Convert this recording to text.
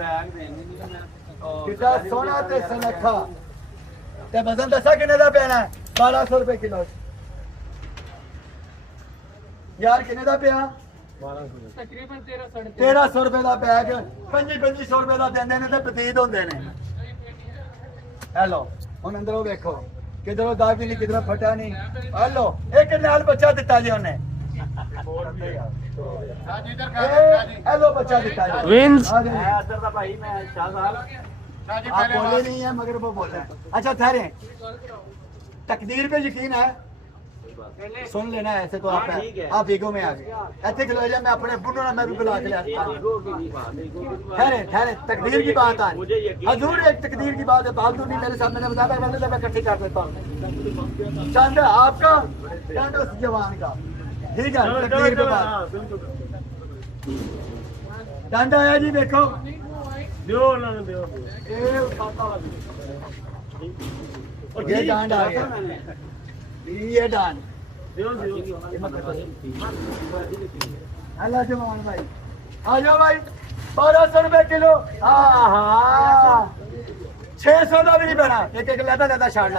कितना सोना ते सनखा ते वजन दसा किने दा पैना है 1200 रुपए किलो यार किने दा पिया तकरीबन 1300 रुपए ਦਾ ਬੈਗ 2500 रुपए ਦਾ ਦਿੰਦੇ ਨੇ ਤੇ ਪ੍ਰਤੀਤ ਹੁੰਦੇ ਨੇ ਹੈਲੋ ਹੁਣ ਅੰਦਰੋਂ ਵੇਖੋ ਕਿਧਰੋਂ ਦਾਗ ਨਹੀਂ ਕਿਧਰੋਂ ਫਟਾ ਨਹੀਂ ਹੈਲੋ ਇੱਕ ਨਾਲ ਬੱਚਾ ਦਿੱਤਾ ਜੀ ਉਹਨੇ हेलो बच्चा दिखा विंस अंदर दा भाई मैं शाह साहब आप बोले नहीं है मगर वो बोल रहे हैं अच्छा ठहरे तकदीर पे यकीन है सुन लेना ऐसे तो आप वीगो में आ गए ऐसे खिलो जा मैं अपने बुढ़ो ना मैं भी बुला के ले आता हूं ठहरे ठहरे तकदीर की बात आ हजूर एक तकदीर की बात है फालतू नहीं मेरे साथ मैंने बताया पहले तो मैं इकट्ठी कर देता हूं चंद आपका चंद उस जवान का ठीक है तकदीर के बाद डंडा आया जी देखो ये डांड आ गया ये डांड अल्लाह जवान भाई आ जाओ भाई 1200 रुपए किलो 600 का भी नहीं पैना एक एक लेता छाड़ना